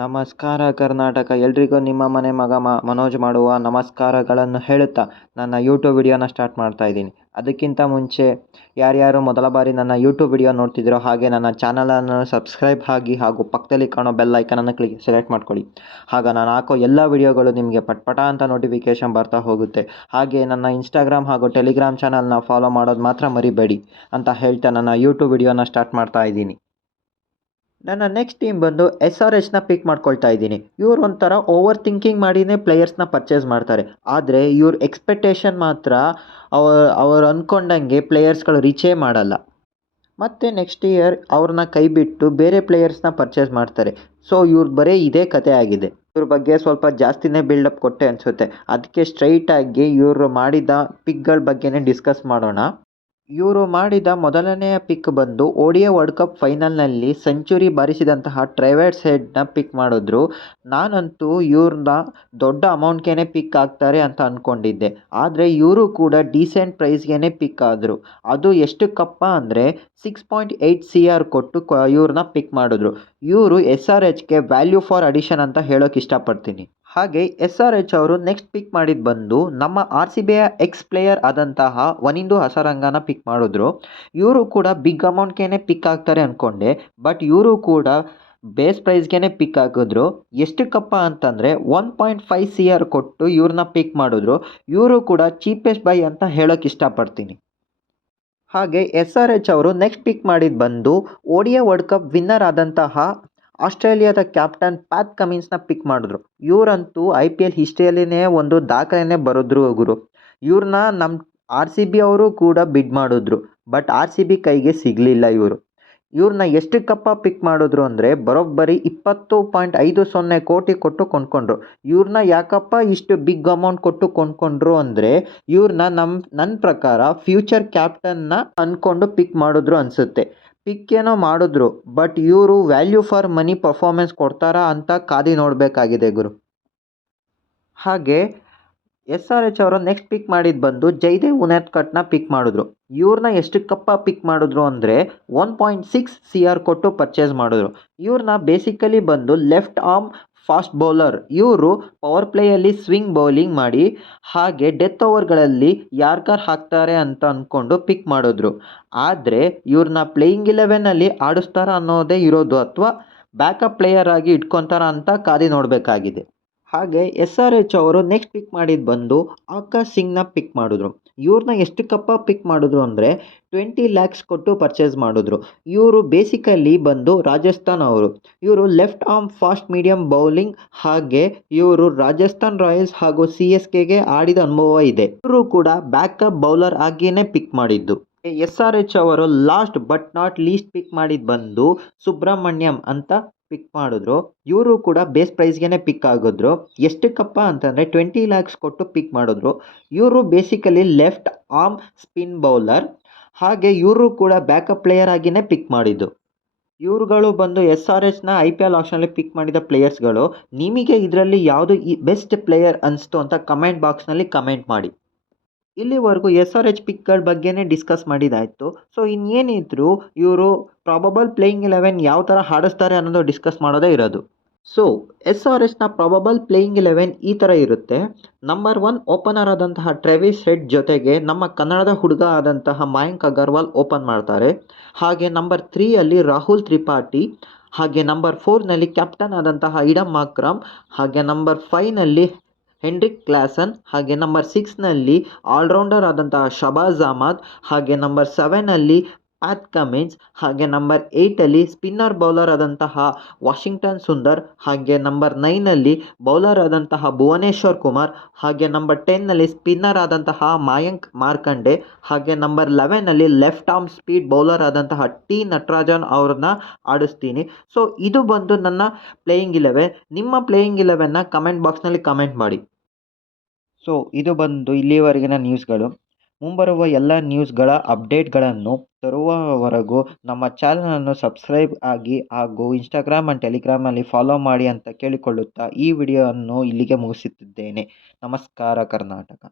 ನಮಸ್ಕಾರ ಕರ್ನಾಟಕ. ಎಲ್ರಿಗೂ ನಿಮ್ಮ ಮನೆ ಮಗ ಮನೋಜ್ ಮಾಡುವ ನಮಸ್ಕಾರಗಳನ್ನು ಹೇಳುತ್ತಾ ನನ್ನ ಯೂಟ್ಯೂಬ್ ವಿಡಿಯೋನ ಸ್ಟಾರ್ಟ್ ಮಾಡ್ತಾ ಇದ್ದೀನಿ. ಅದಕ್ಕಿಂತ ಮುಂಚೆ ಯಾರ್ಯಾರು ಮೊದಲ ಬಾರಿ ನನ್ನ ಯೂಟ್ಯೂಬ್ ವಿಡಿಯೋ ನೋಡ್ತಿದ್ದೀರೋ ಹಾಗೆ ನನ್ನ ಚಾನಲನ್ನು ಸಬ್ಸ್ಕ್ರೈಬ್ ಆಗಿ ಹಾಗೂ ಪಕ್ಕದಲ್ಲಿ ಕಾಣೋ ಬೆಲ್ ಐಕನನ್ನು ಸೆಲೆಕ್ಟ್ ಮಾಡ್ಕೊಳ್ಳಿ. ಆಗ ನಾನು ಹಾಕೋ ಎಲ್ಲ ವಿಡಿಯೋಗಳು ನಿಮಗೆ ಪಟ್ಪಟ ಅಂತ ನೋಟಿಫಿಕೇಷನ್ ಬರ್ತಾ ಹೋಗುತ್ತೆ. ಹಾಗೆ ನನ್ನ ಇನ್ಸ್ಟಾಗ್ರಾಮ್ ಹಾಗೂ ಟೆಲಿಗ್ರಾಮ್ ಚಾನಲ್ನ ಫಾಲೋ ಮಾಡೋದು ಮಾತ್ರ ಮರಿಬೇಡಿ ಅಂತ ಹೇಳ್ತಾ ನನ್ನ ಯೂಟ್ಯೂಬ್ ವಿಡಿಯೋನ ಸ್ಟಾರ್ಟ್ ಮಾಡ್ತಾ ಇದ್ದೀನಿ. ನನ್ನ ನೆಕ್ಸ್ಟ್ ಟೀಮ್ ಬಂದು SRHನ ಪಿಕ್ ಮಾಡ್ಕೊಳ್ತಾ ಇದ್ದೀನಿ. ಇವ್ರು ಒಂಥರ ಓವರ್ ಥಿಂಕಿಂಗ್ ಮಾಡಿನೇ ಪ್ಲೇಯರ್ಸ್ನ ಪರ್ಚೇಸ್ ಮಾಡ್ತಾರೆ. ಆದರೆ ಇವ್ರ ಎಕ್ಸ್ಪೆಕ್ಟೇಷನ್ ಮಾತ್ರ ಅವ್ರು ಅಂದ್ಕೊಂಡಂಗೆ ಪ್ಲೇಯರ್ಸ್ಗಳು ರೀಚೇ ಮಾಡಲ್ಲ. ಮತ್ತು ನೆಕ್ಸ್ಟ್ ಇಯರ್ ಅವ್ರನ್ನ ಕೈ ಬಿಟ್ಟು ಬೇರೆ ಪ್ಲೇಯರ್ಸ್ನ ಪರ್ಚೇಸ್ ಮಾಡ್ತಾರೆ. ಸೊ ಇವ್ರದ್ದು ಬರೀ ಇದೇ ಕತೆ ಆಗಿದೆ. ಇವ್ರ ಬಗ್ಗೆ ಸ್ವಲ್ಪ ಜಾಸ್ತಿನೇ ಬಿಲ್ಡಪ್ ಕೊಟ್ಟೆ ಅನಿಸುತ್ತೆ. ಅದಕ್ಕೆ ಸ್ಟ್ರೈಟಾಗಿ ಇವರು ಮಾಡಿದ ಪಿಕ್ಗಳ ಬಗ್ಗೆನೇ ಡಿಸ್ಕಸ್ ಮಾಡೋಣ. ಇವರು ಮಾಡಿದ ಮೊದಲನೆಯ ಪಿಕ್ ಬಂದು ODI ವರ್ಲ್ಡ್ ಕಪ್ ಫೈನಲ್ನಲ್ಲಿ ಸೆಂಚುರಿ ಬಾರಿಸಿದಂತಹ ಟ್ರೆವರ್ಸ್ ಹೆಡ್ನ ಪಿಕ್ ಮಾಡಿದ್ರು. ನಾನಂತೂ ಇವ್ರನ್ನ ದೊಡ್ಡ ಅಮೌಂಟ್ಗೆ ಪಿಕ್ ಆಗ್ತಾರೆ ಅಂತ ಅಂದ್ಕೊಂಡಿದ್ದೆ. ಆದರೆ ಇವರು ಕೂಡ ಡೀಸೆಂಟ್ ಪ್ರೈಸ್ಗೆ ಪಿಕ್ ಆದರು. ಅದು ಎಷ್ಟಕ್ಕಪ್ಪ ಅಂದರೆ 6.8 CR ಕೊಟ್ಟು ಇವ್ರನ್ನ ಪಿಕ್ ಮಾಡಿದ್ರು. ಇವರು SRHಗೆ ವ್ಯಾಲ್ಯೂ ಫಾರ್ ಅಡಿಷನ್ ಅಂತ ಹೇಳೋಕೆ ಇಷ್ಟಪಡ್ತೀನಿ. ಹಾಗೆ SRH ಅವರು ನೆಕ್ಸ್ಟ್ ಪಿಕ್ ಮಾಡಿದ್ದು ಬಂದು ನಮ್ಮ RCBಯ ಎಕ್ಸ್ ಪ್ಲೇಯರ್ ಆದಂತಹ ವನಿಂದು ಹಸರಂಗನ ಪಿಕ್ ಮಾಡಿದ್ರು. ಇವರು ಕೂಡ ಬಿಗ್ ಅಮೌಂಟ್ಗೆ ಪಿಕ್ ಆಗ್ತಾರೆ ಅಂದ್ಕೊಂಡೆ. ಬಟ್ ಇವರು ಕೂಡ ಬೇಸ್ ಪ್ರೈಸ್ಗೆ ಪಿಕ್ ಆಗಿದ್ರು. ಎಷ್ಟಕ್ಕಪ್ಪ ಅಂತಂದರೆ 1.5 CR ಕೊಟ್ಟು ಇವ್ರನ್ನ ಪಿಕ್ ಮಾಡಿದ್ರು. ಇವರು ಕೂಡ ಚೀಪೆಸ್ಟ್ ಬೈ ಅಂತ ಹೇಳೋಕೆ ಇಷ್ಟಪಡ್ತೀನಿ. ಹಾಗೆ SRH ಅವರು ನೆಕ್ಸ್ಟ್ ಪಿಕ್ ಮಾಡಿದ್ದು ಬಂದು ODI ವರ್ಲ್ಡ್ ಕಪ್ ವಿನ್ನರ್ ಆದಂತಹ ಆಸ್ಟ್ರೇಲಿಯಾದ ಕ್ಯಾಪ್ಟನ್ ಪ್ಯಾಟ್ ಕಮಿನ್ಸ್ನ ಪಿಕ್ ಮಾಡಿದ್ರು. ಇವರಂತೂ IPL ಹಿಸ್ಟ್ರಿಯಲ್ಲಿನೇ ಒಂದು ದಾಖಲೆನೇ ಬರೆದ್ರು ಗುರು. ಇವ್ರನ್ನ ನಮ್ಮ RCB ಅವರು ಕೂಡ ಬಿಡ್ ಮಾಡಿದ್ರು. ಬಟ್ RCB ಕೈಗೆ ಸಿಗಲಿಲ್ಲ. ಇವ್ರನ್ನ ಎಷ್ಟಕ್ಕಪ್ಪ ಪಿಕ್ ಮಾಡಿದ್ರು ಅಂದರೆ ಬರೋಬ್ಬರಿ 20.50 ಕೋಟಿ ಕೊಟ್ಟು ಕೊಂಡ್ಕೊಂಡ್ರು. ಇವ್ರನ್ನ ಯಾಕಪ್ಪ ಇಷ್ಟು ಬಿಗ್ ಅಮೌಂಟ್ ಕೊಟ್ಟು ಕೊಂಡ್ಕೊಂಡ್ರು ಅಂದರೆ ಇವ್ರನ್ನ ನನ್ನ ಪ್ರಕಾರ ಫ್ಯೂಚರ್ ಕ್ಯಾಪ್ಟನ್ನ ಅಂದ್ಕೊಂಡು ಪಿಕ್ ಮಾಡಿದ್ರು ಅನಿಸುತ್ತೆ. ಪಿಕ್ ಏನೋ ಮಾಡಿದ್ರು. ಬಟ್ ಇವರು ವ್ಯಾಲ್ಯೂ ಫಾರ್ ಮನಿ ಪರ್ಫಾರ್ಮೆನ್ಸ್ ಕೊಡ್ತಾರಾ ಅಂತ ಕಾದಿ ನೋಡಬೇಕಾಗಿದೆ ಗುರು. ಹಾಗೆ SRH ಅವರು ನೆಕ್ಸ್ಟ್ ಪಿಕ್ ಮಾಡಿದ್ದು ಬಂದು ಜೈದೇವ್ ಉನದ್ಕಟ್ನ ಪಿಕ್ ಮಾಡಿದ್ರು. ಇವ್ರನ್ನ ಎಷ್ಟಕ್ಕಪ್ಪ ಪಿಕ್ ಮಾಡಿದ್ರು ಅಂದರೆ 1.6 CR ಕೊಟ್ಟು ಪರ್ಚೇಸ್ ಮಾಡಿದ್ರು. ಇವ್ರನ್ನ ಬೇಸಿಕಲಿ ಬಂದು ಲೆಫ್ಟ್ ಆರ್ಮ್ ಫಾಸ್ಟ್ ಬೌಲರ್. ಇವರು ಪವರ್ ಪ್ಲೇಯಲ್ಲಿ ಸ್ವಿಂಗ್ ಬೌಲಿಂಗ್ ಮಾಡಿ ಹಾಗೆ ಡೆತ್ ಓವರ್ಗಳಲ್ಲಿ ಯಾರ್ಕರ್ ಹಾಕ್ತಾರೆ ಅಂತ ಅಂದ್ಕೊಂಡು ಪಿಕ್ ಮಾಡಿದ್ರು. ಆದರೆ ಇವ್ರನ್ನ ಪ್ಲೇಯಿಂಗ್ 11ಅಲ್ಲಿ ಆಡಿಸ್ತಾರ ಅನ್ನೋದೇ ಇರೋದು ಅಥವಾ ಬ್ಯಾಕಪ್ ಪ್ಲೇಯರ್ ಆಗಿ ಇಟ್ಕೊತಾರ ಅಂತ ಕಾದಿ ನೋಡಬೇಕಾಗಿದೆ. ಹಾಗೆ SRH ಅವರು ನೆಕ್ಸ್ಟ್ ಪಿಕ್ ಮಾಡಿದ್ದು ಬಂದು ಆಕಾಶ್ ಸಿಂಗ್ನ ಪಿಕ್ ಮಾಡಿದ್ರು. ಇವ್ರನ್ನ ಎಷ್ಟಕ್ಕಪ್ಪ ಪಿಕ್ ಮಾಡಿದ್ರು ಅಂದರೆ 20 lakhs ಕೊಟ್ಟು ಪರ್ಚೇಸ್ ಮಾಡಿದ್ರು. ಇವರು ಬೇಸಿಕಲಿ ಬಂದು ರಾಜಸ್ಥಾನ್ ಅವರು. ಇವರು left arm fast medium bowling ಹಾಗೆ ಇವರು ರಾಜಸ್ಥಾನ್ ರಾಯಲ್ಸ್ ಹಾಗೂ CSKಗೆ ಆಡಿದ ಅನುಭವ ಇದೆ. ಇವರು ಕೂಡ ಬ್ಯಾಕಪ್ ಬೌಲರ್ ಆಗಿಯೇ ಪಿಕ್ ಮಾಡಿದ್ದು. SRH ಅವರು ಲಾಸ್ಟ್ ಬಟ್ ನಾಟ್ ಲೀಸ್ಟ್ ಪಿಕ್ ಮಾಡಿದ್ದು ಬಂದು ಸುಬ್ರಹ್ಮಣ್ಯಂ ಅಂತ ಪಿಕ್ ಮಾಡಿದ್ರು. ಇವರು ಕೂಡ ಬೇಸ್ ಪ್ರೈಸ್ಗೆ ಪಿಕ್ ಆಗಿದ್ರು. ಎಷ್ಟಕ್ಕಪ್ಪ ಅಂತಂದರೆ 20 lakhs ಕೊಟ್ಟು ಪಿಕ್ ಮಾಡಿದ್ರು. ಇವರು basically left arm spin bowler ಹಾಗೆ ಇವರು ಕೂಡ ಬ್ಯಾಕಪ್ ಪ್ಲೇಯರ್ ಆಗಿಯೇ ಪಿಕ್ ಮಾಡಿದ್ದು. ಇವ್ರುಗಳು ಬಂದು SRHನ IPL ಆಪ್ಷನಲ್ಲಿ ಪಿಕ್ ಮಾಡಿದ ಪ್ಲೇಯರ್ಸ್ಗಳು. ನಿಮಗೆ ಇದರಲ್ಲಿ ಯಾವುದು ಬೆಸ್ಟ್ ಪ್ಲೇಯರ್ ಅನಿಸ್ತು ಅಂತ ಕಮೆಂಟ್ ಬಾಕ್ಸ್ನಲ್ಲಿ ಕಮೆಂಟ್ ಮಾಡಿ. ಇಲ್ಲಿವರೆಗೂ SRH ಪಿಕ್ಗಳ ಬಗ್ಗೆನೇ ಡಿಸ್ಕಸ್ ಮಾಡಿದ್ದಾಯಿತು. ಸೊ ಇನ್ನೇನಿದ್ರು ಇವರು ಪ್ರಾಬಬಲ್ ಪ್ಲೇಯಿಂಗ್ 11 ಯಾವ ಥರ ಆಡಿಸ್ತಾರೆ ಅನ್ನೋದು ಡಿಸ್ಕಸ್ ಮಾಡೋದೇ ಇರೋದು. ಸೊ SRHನ ಪ್ರಾಬಬಲ್ ಪ್ಲೇಯಿಂಗ್ 11 ಈ ಥರ ಇರುತ್ತೆ. ನಂಬರ್ 1 ಓಪನರ್ ಆದಂತಹ ಟ್ರೆವಿಸ್ ಹೆಡ್ ಜೊತೆಗೆ ನಮ್ಮ ಕನ್ನಡದ ಹುಡುಗ ಆದಂತಹ ಮಯಾಂಕ್ ಅಗರ್ವಾಲ್ ಓಪನ್ ಮಾಡ್ತಾರೆ. ಹಾಗೆ ನಂಬರ್ 3 ರಾಹುಲ್ ತ್ರಿಪಾಠಿ. ಹಾಗೆ ನಂಬರ್ 4 ಕ್ಯಾಪ್ಟನ್ ಆದಂತಹ ಇಡಮ್ ಮಾಕ್ರಮ್. ಹಾಗೆ ನಂಬರ್ 5 ಹೆನ್ರಿಕ್ ಕ್ಲಾಸನ್. ಹಾಗೆ ನಂಬರ್ 6 ಆಲ್ರೌಂಡರ್ ಆದಂತಹ ಶಬಾಜ್ ಅಹ್ಮದ್. ಹಾಗೆ ನಂಬರ್ 7 ಪ್ಯಾಟ್ ಕಮಿನ್ಸ್. ಹಾಗೆ ನಂಬರ್ 8 ಸ್ಪಿನ್ನರ್ ಬೌಲರ್ ಆದಂತಹ ವಾಷಿಂಗ್ಟನ್ ಸುಂದರ್. ಹಾಗೆ ನಂಬರ್ 9 ಬೌಲರ್ ಆದಂತಹ ಭುವನೇಶ್ವರ್ ಕುಮಾರ್. ಹಾಗೆ ನಂಬರ್ 10 ಸ್ಪಿನ್ನರ್ ಆದಂತಹ ಮಯಾಂಕ್ ಮಾರ್ಕಂಡೆ. ಹಾಗೆ number 11 left arm speed bowler ಆದಂತಹ T ನಟರಾಜನ್ ಅವ್ರನ್ನ ಆಡಿಸ್ತೀನಿ. ಸೊ ಇದು ಬಂದು ನನ್ನ ಪ್ಲೇಯಿಂಗ್ 11. ನಿಮ್ಮ ಪ್ಲೇಯಿಂಗ್ 11ನ ಕಮೆಂಟ್ ಬಾಕ್ಸ್ನಲ್ಲಿ ಕಮೆಂಟ್ ಮಾಡಿ. ಸೊ ಇದು ಬಂದು ಇಲ್ಲಿವರೆಗಿನ ನ್ಯೂಸ್ಗಳು. ಮುಂಬರುವ ಎಲ್ಲ ನ್ಯೂಸ್ಗಳ ಅಪ್ಡೇಟ್ಗಳನ್ನು ತರುವವರೆಗೂ ನಮ್ಮ ಚಾನಲನ್ನು ಸಬ್ಸ್ಕ್ರೈಬ್ ಆಗಿ ಹಾಗೂ ಇನ್ಸ್ಟಾಗ್ರಾಮ್ ಆ್ಯಂಡ್ ಟೆಲಿಗ್ರಾಮಲ್ಲಿ ಫಾಲೋ ಮಾಡಿ ಅಂತ ಕೇಳಿಕೊಳ್ಳುತ್ತಾ ಈ ವಿಡಿಯೋವನ್ನು ಇಲ್ಲಿಗೆ ಮುಗಿಸುತ್ತಿದ್ದೇನೆ. ನಮಸ್ಕಾರ ಕರ್ನಾಟಕ.